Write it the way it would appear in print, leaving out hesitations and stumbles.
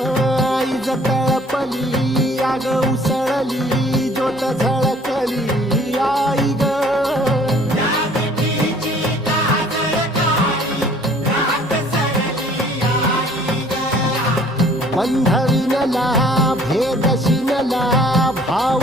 आई तळपली आग उसळली ज्योत झळकली आई ग बंध विनला भेद शिनला भाव